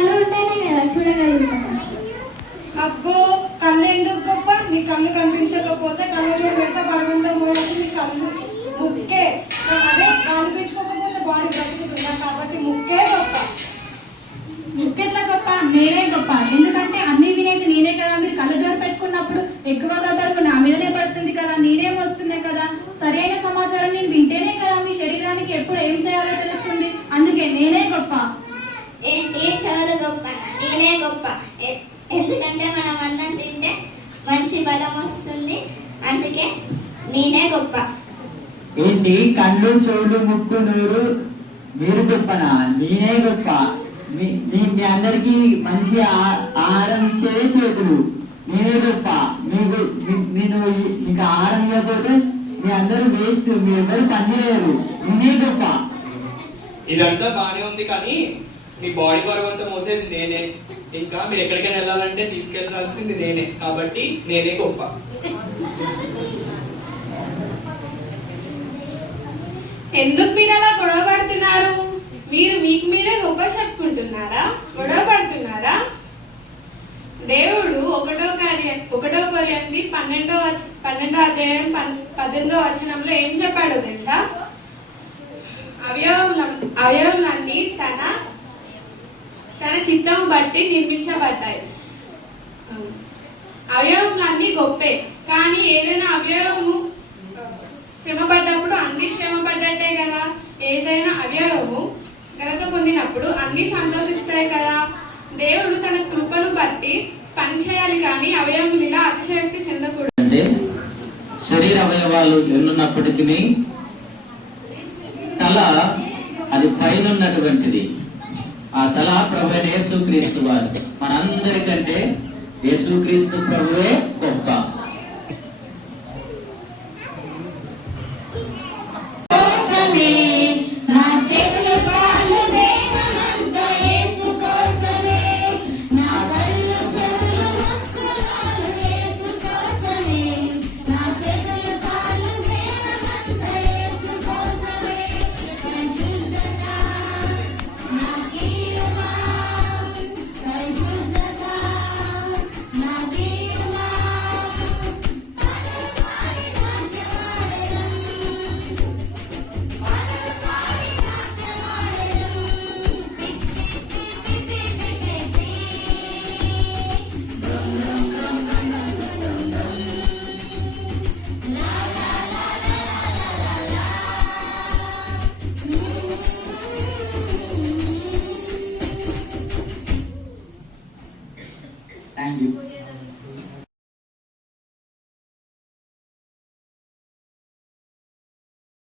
కళ్ళు ఉంటేనే కదా చూడగలుగుతాం. అబ్బో, కళ్ళు ఎందుకు గొప్ప? నీ కళ్ళు కనిపించకపోతే కళ్ళు పెడితే బలవంతం పోయాల్సి నీ కళ్ళు ముక్కే. అదే గాలి పీల్చుకోకపోతే బాడీ బ్రతుకుతుందా? కాబట్టి ముక్కే గొప్ప. ముక్కెట్లా గొప్ప? నేనే గొప్ప. ఎందుకంటే అన్ని వినేది నేనే కదా. మీరు కళ్ళజోడు పెట్టుకున్నప్పుడు ఎక్కువగా బరువు నా మీదనే పడుతుంది కదా, నేనే వస్తున్నాయి కదా. సరైన సమాచారం నేను వింటేనే కదా మీ శరీరానికి ఎప్పుడు ఏం చేయాలో తెలుస్తుంది. అందుకే నేనే గొప్ప. ఏంటి చాలా గొప్ప? నేనే గొప్ప. ఎందుకంటే మనం అన్నం తింటే మంచి బలం వస్తుంది, అందుకే నేనే గొప్ప. ఏంటి కళ్ళు చెవులు ముక్కు నోరు మీరు గొప్పనా? నేనే గొప్ప. మీ అందరికి మంచి ఆహారం ఇచ్చేదే చేతులు, నేనే గొప్ప. నేను మీకు ఆహారం ఇవ్వకపోతే మీ అందరూ వేస్ట్, మీ ఎవరు పనిచేయరు, నేనే గొప్ప. ఇదంతా బాగానే ఉంది, కానీ నీ బాడీ బరువు అంతా మోసేది నేనే. ఇంకా మీరు ఎక్కడికైనా వెళ్ళాలంటే తీసుకెళ్లాల్సింది నేనే, కాబట్టి నేనే గొప్ప. ఎందుకు మీరు అలా గొడవ పడుతున్నారు? మీరు మీకు మీరే గొప్ప చెప్పుకుంటున్నారా? గొడవ పడుతున్నారా? దేవుడు 1 కొరింథీ 12వ అధ్యాయం 18వ వచనంలో ఏం చెప్పాడో తెలుసా? అవయవములన్నీ తన చిత్తం బట్టి నిర్మించబడ్డాయి. అవయవములన్నీ గొప్పే, కానీ ఏదైనా అవయవము శ్రమపడ్డప్పుడు అన్ని శ్రమపడ్డట్టే కదా. ఏదైనా అవయవము ఘనత పొందినప్పుడు అన్ని సంతోషిస్తాయి కదా. దేవుడు తన కృపను బట్టి పనిచేయాలి, కానీ అవయవములు ఇలా అతిశయోక్తి చెందకూడదు. అంటే శరీర అవయవాలు ఎన్నున్నప్పటికీ తల అది పైన ఉన్నటువంటిది. ఆ తల ప్రభు అయిన యేసుక్రీస్తు వారు. మనందరికంటే యేసుక్రీస్తు ప్రభువే గొప్ప. Thank you.